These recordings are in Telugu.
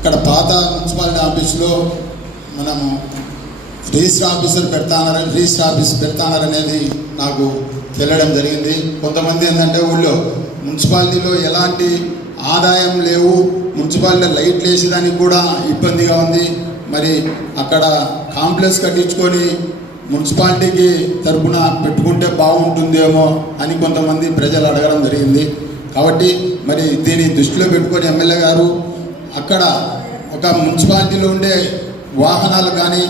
ఇక్కడ పాత మున్సిపాలిటీ ఆఫీస్లో మనము రిజిస్టర్ ఆఫీసర్ పెడతానని రిజిస్టర్ ఆఫీస్ పెడతాననేది నాకు తెలియడం జరిగింది. కొంతమంది ఏంటంటే ఊళ్ళో మున్సిపాలిటీలో ఎలాంటి ఆదాయం లేవు మున్సిపాలిటీ లైట్లు వేసేదానికి కూడా ఇబ్బందిగా ఉంది. మరి అక్కడ కాంప్లెక్స్ కట్టించుకొని మున్సిపాలిటీకి తరపున పెట్టుకుంటే బాగుంటుందేమో అని కొంతమంది ప్రజలు అడగడం జరిగింది. కాబట్టి మరి దీన్ని దృష్టిలో పెట్టుకొని ఎమ్మెల్యే గారు అక్కడ ఒక మున్సిపాలిటీలో ఉండే వాహనాలు కానీ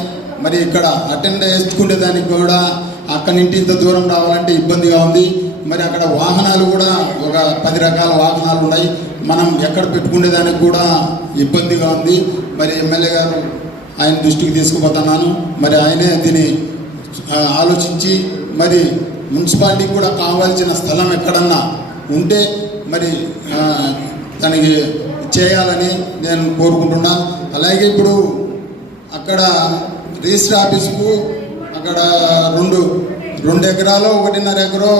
మరి ఇక్కడ అటెండ్ చేసుకునే దానికి కూడా అక్కడి నుంచి ఇంత దూరం రావాలంటే ఇబ్బందిగా ఉంది. మరి అక్కడ వాహనాలు కూడా ఒక పది రకాల వాహనాలు ఉన్నాయి. మనం ఎక్కడ పెట్టుకునే దానికి కూడా ఇబ్బందిగా ఉంది. మరి ఎమ్మెల్యే గారు ఆయన దృష్టికి తీసుకుపోతున్నాను. మరి ఆయనే దీన్ని ఆలోచించి మరి మున్సిపాలిటీకి కూడా కావాల్సిన స్థలం ఎక్కడన్నా ఉంటే మరి తనకి చేయాలని నేను కోరుకుంటున్నా. అలాగే ఇప్పుడు అక్కడ రిజిస్టర్ ఆఫీసుకు అక్కడ రెండు రెండు ఎకరాలు ఒకటిన్నర ఎకరో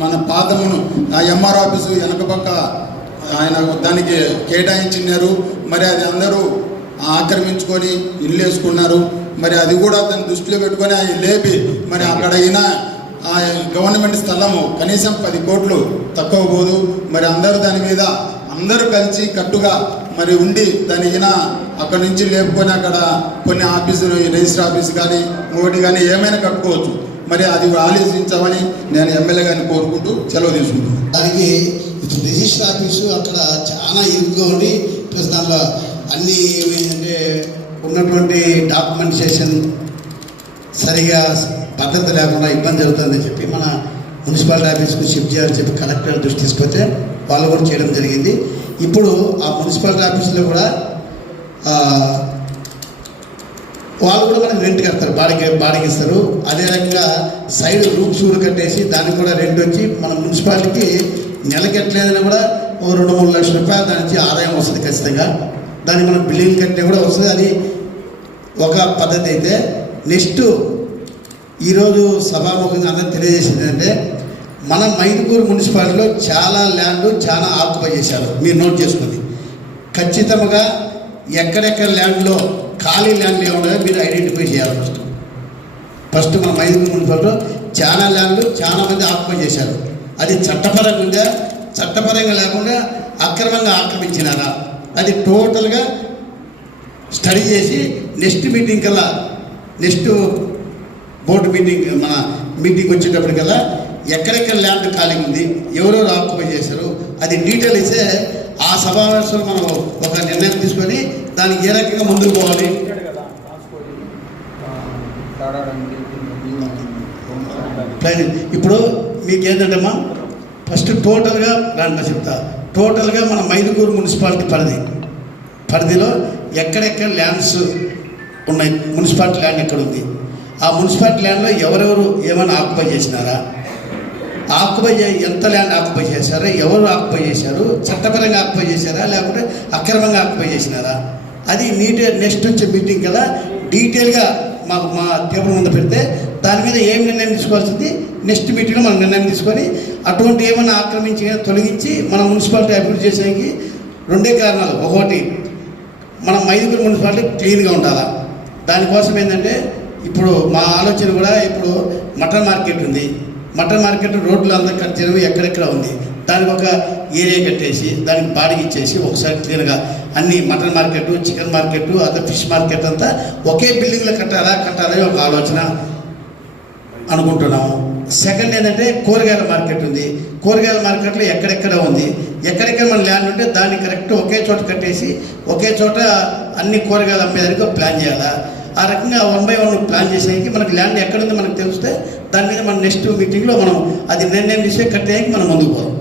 మన పాదమును ఆ ఎంఆర్ ఆఫీసు వెనక పక్క ఆయన దానికి కేటాయించినారు. మరి అది అందరూ ఆక్రమించుకొని ఇల్లు వేసుకున్నారు. మరి అది కూడా దాన్ని దృష్టిలో పెట్టుకొని అవి లేపి మరి అక్కడ అయినా ఆ గవర్నమెంట్ స్థలము కనీసం పది కోట్లు తక్కువ పోదు. మరి అందరూ దాని మీద అందరూ కలిసి కట్టుగా మరి ఉండి దానికిన అక్కడ నుంచి లేపుకొని అక్కడ కొన్ని ఆఫీసులు రిజిస్టర్ ఆఫీస్ కానీ ఇంకోటి కానీ ఏమైనా కట్టుకోవచ్చు. మరి అది ఆలోచించమని నేను ఎమ్మెల్యే గారిని కోరుకుంటూ సెలవు తీసుకుంటున్నాను. దానికి ఇప్పుడు రిజిస్టర్ ఆఫీసు అక్కడ చాలా ఇరుగ్గా ఉండి ప్లస్ దానిలో అన్ని అంటే ఉన్నటువంటి డాక్యుమెంటేషన్ సరిగా పద్ధతి లేకుండా ఇబ్బంది జరుగుతుందని చెప్పి మన మున్సిపాలిటీ ఆఫీస్కు షిఫ్ట్ చేయాలని చెప్పి కలెక్టర్ దృష్టి తీసుకొస్తే వాళ్ళు కూడా చేయడం జరిగింది. ఇప్పుడు ఆ మున్సిపాలిటీ ఆఫీస్లో కూడా వాళ్ళు కూడా మనకి రెంట్ కడతారు బాడికి బాడికి ఇస్తారు. అదే రకంగా సైడ్ రూమ్స్ కూడా కట్టేసి దానికి కూడా రెంట్ వచ్చి మన మున్సిపాలిటీకి నెలకెట్టలేదని కూడా ఓ రెండు మూడు లక్షల రూపాయలు దాని నుంచి ఆదాయం వస్తుంది ఖచ్చితంగా. దాన్ని మనం బిల్డింగ్ కట్టే కూడా వస్తుంది. అది ఒక పద్ధతి అయితే. నెక్స్ట్ ఈరోజు సభాముఖంగా అందరూ తెలియజేసింది అంటే మన మైదుపూర్ మున్సిపాలిటీలో చాలా ల్యాండ్ చాలా ఆక్యుపై చేశారు. మీరు నోట్ చేసుకుంది. ఖచ్చితంగా ఎక్కడెక్కడ ల్యాండ్లో ఖాళీ ల్యాండ్లు ఏమున్నాయో మీరు ఐడెంటిఫై చేయాలి ఫస్ట్. ఫస్ట్ మన మైదుపూర్ మున్సిపాలిటీలో చాలా ల్యాండ్లు చాలా మంది ఆక్యుపై చేశారు. అది చట్టపరంగా ఉందా? చట్టపరంగా లేకుండా అక్రమంగా ఆక్రమించినారా? అది టోటల్గా స్టడీ చేసి నెక్స్ట్ మీటింగ్ కల్లా నెక్స్ట్ బోర్డు మీటింగ్ మన మీటింగ్ వచ్చేటప్పటికల్లా ఎక్కడెక్కడ ల్యాండ్ ఖాళీ ఉంది ఎవరెవరు ఆక్యుపై చేశారు అది డీటెయిల్ ఇస్తే ఆ సమావేశంలో మనం ఒక నిర్ణయం తీసుకొని దానికి ఏ రకంగా ముందుకు పోవాలి? ఇప్పుడు మీకు ఏంటంటమ్మా ఫస్ట్ టోటల్గా రాండి చెప్తా. టోటల్గా మన మైదుకూరు మున్సిపాలిటీ పరిధి. పరిధిలో ఎక్కడెక్కడ ల్యాండ్స్ ఉన్నాయి? మున్సిపాలిటీ ల్యాండ్ ఎక్కడ ఉంది ఆ మున్సిపాలిటీ ల్యాండ్లో ఎవరెవరు ఏమైనా ఆక్యుపై చేసినారా? ఆక్యుపై ఎంత ల్యాండ్ ఆక్యుపై చేశారో? ఎవరు ఆక్యుపై చేశారు? చట్టపరంగా ఆక్యుపై చేశారా? లేకుంటే అక్రమంగా ఆక్యుపై చేసినారా? అది నీట్ నెక్స్ట్ వచ్చే మీటింగ్ కదా డీటెయిల్గా మాకు మా టేబుల్ ముందు పెడితే దాని మీద ఏం నిర్ణయం తీసుకోవాల్సింది? నెక్స్ట్ మీటింగ్లో మనం నిర్ణయం తీసుకొని అటువంటి ఏమైనా ఆక్రమించి తొలగించి మన మున్సిపాలిటీ అభివృద్ధి చేసేకి రెండే కారణాలు. ఒకటి మన మైదుగురు మున్సిపాలిటీ క్లీన్గా ఉండాలా? దానికోసం ఏంటంటే ఇప్పుడు మా ఆలోచన కూడా ఇప్పుడు మటన్ మార్కెట్ ఉంది. మటన్ మార్కెట్ రోడ్లు అంతా కట్ చేయడం ఎక్కడెక్కడ ఉంది? దానికి ఒక ఏరియా కట్టేసి దానికి బాడిగ ఇచ్చేసి ఒకసారి క్లియర్గా అన్ని మటన్ మార్కెట్ చికెన్ మార్కెట్ అదే ఫిష్ మార్కెట్ అంతా ఒకే బిల్డింగ్లో కట్టాలా కట్టాలని ఒక ఆలోచన అనుకుంటున్నాము. సెకండ్ ఏంటంటే కూరగాయల మార్కెట్ ఉంది. కూరగాయల మార్కెట్లో ఎక్కడెక్కడ ఉంది? ఎక్కడెక్కడ మన ల్యాండ్ ఉంటే దాన్ని కరెక్ట్ ఒకే చోట కట్టేసి ఒకే చోట అన్ని కూరగాయలు అమ్మేదానికి ప్లాన్ చేయాలా? ఆ రకంగా వన్ బై వన్ ప్లాన్ చేసేకి మనకి ల్యాండ్ ఎక్కడుందో మనకు తెలిస్తే దాని మీద మనం నెక్స్ట్ మీటింగ్లో మనం అది నిర్ణయం చేసే కట్టేయకి మనం ముందుకు పోదాం.